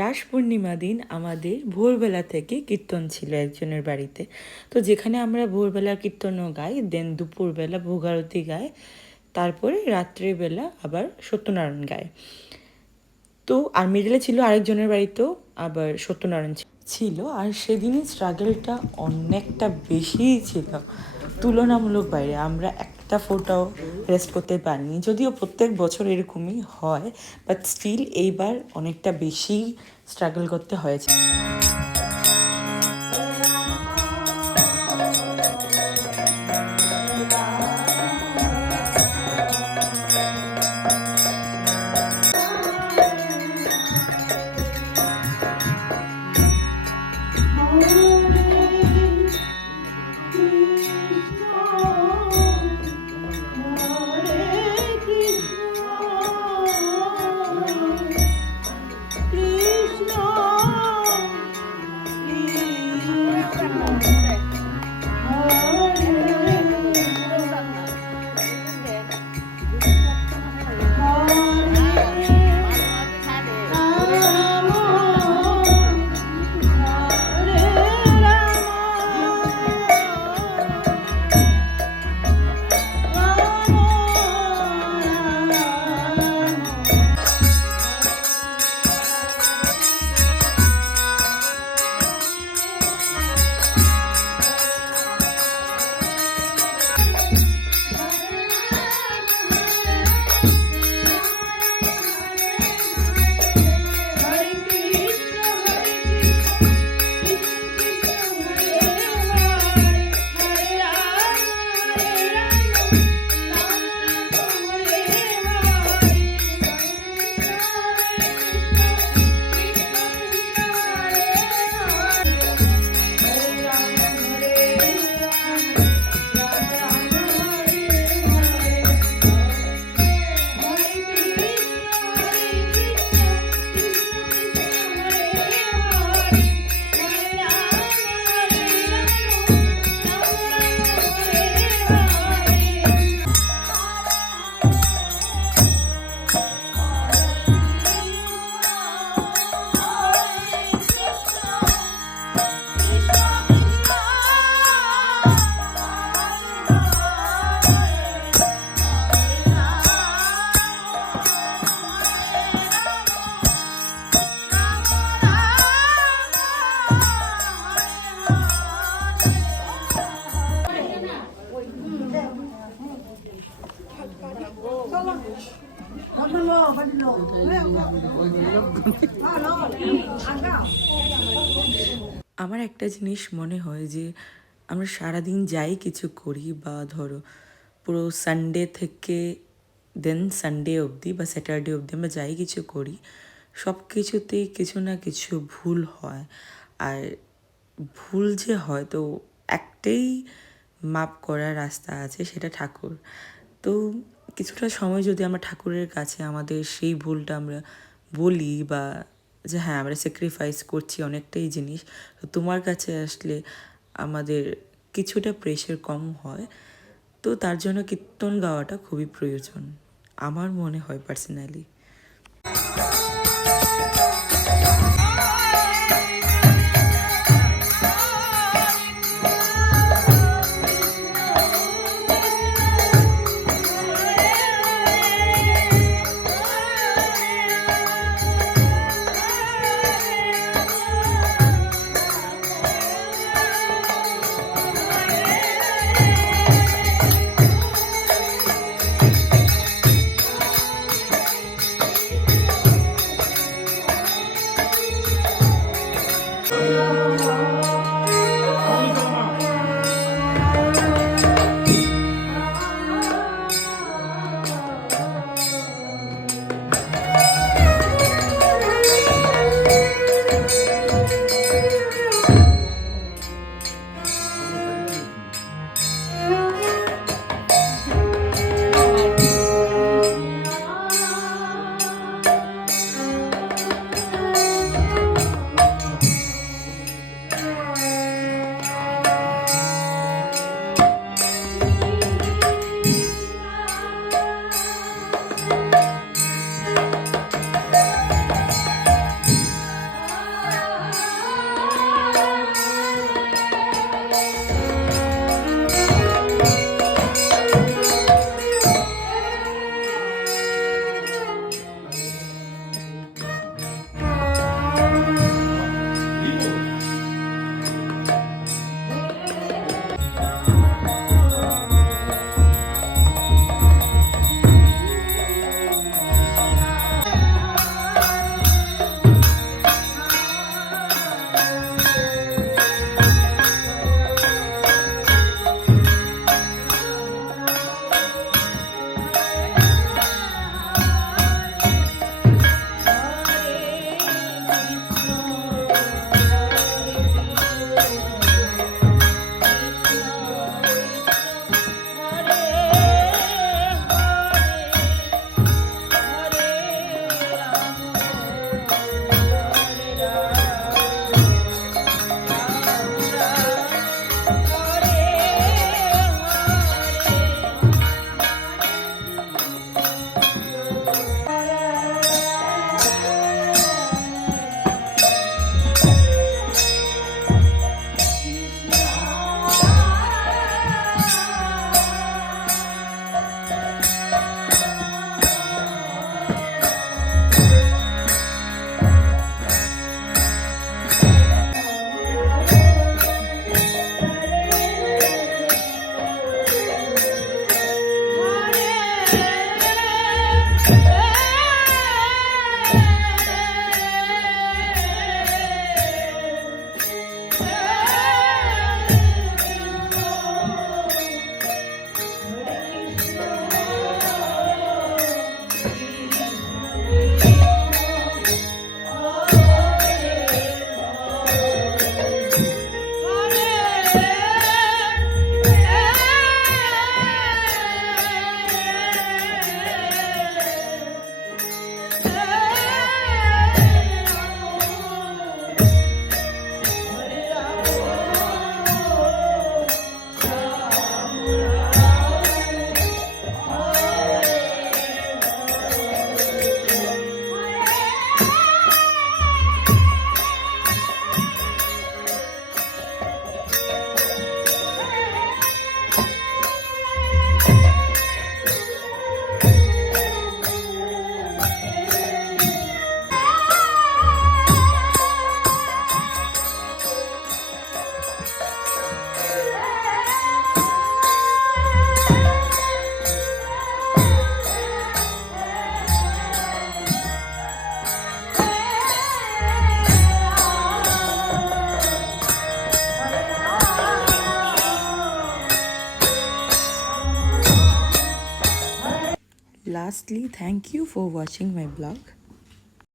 রাস পূর্ণিমা দিন আমাদের ভোরবেলা থেকে কীর্তন ছিল একজনের বাড়িতে। তো যেখানে আমরা ভোরবেলা কীর্তনও গাই, দেন দুপুরবেলা ভোগ আরতি গাই, তারপরে রাত্রেবেলা আবার সত্যনারায়ণ গায়। তো আর মিডলে ছিল আরেকজনের বাড়িতেও আবার সত্যনারায়ণ ছিল। আর সেদিনই স্ট্রাগলটা অনেকটা বেশিই ছিল, তুলনামূলক বাইরে। আমরা একটা ফোটাও রেস্ট করতে পারিনি, যদিও প্রত্যেক বছর এরকমই হয়, বাট স্টিল এইবার অনেকটা বেশি স্ট্রাগল করতে হয়েছে। আমার একটা জিনিস মনে হয় যে আমরা সারাদিন যাই কিছু করি, বা ধরো পুরো সানডে থেকে দেন সানডে অবধি বা স্যাটারডে অবধি আমরা যাই কিছু করি, সব কিছুতেই কিছু না কিছু ভুল হয়। আর ভুল যে হয়, তো একটাই মাপ করার রাস্তা আছে, সেটা ঠাকুর। তো কিছুটা সময় যদি আমরা ঠাকুরের কাছে আমাদের সেই ভুলটা আমরা বলি, বা যে হ্যাঁ আমরা স্যাক্রিফাইস করছি অনেকটাই জিনিস, তো তোমার কাছে আসলে আমাদের কিছুটা প্রেশার কম হয়। তো তার জন্য কীর্তন গাওয়াটা খুবই প্রয়োজন আমার মনে হয় personally. Lastly, thank you for watching my blog.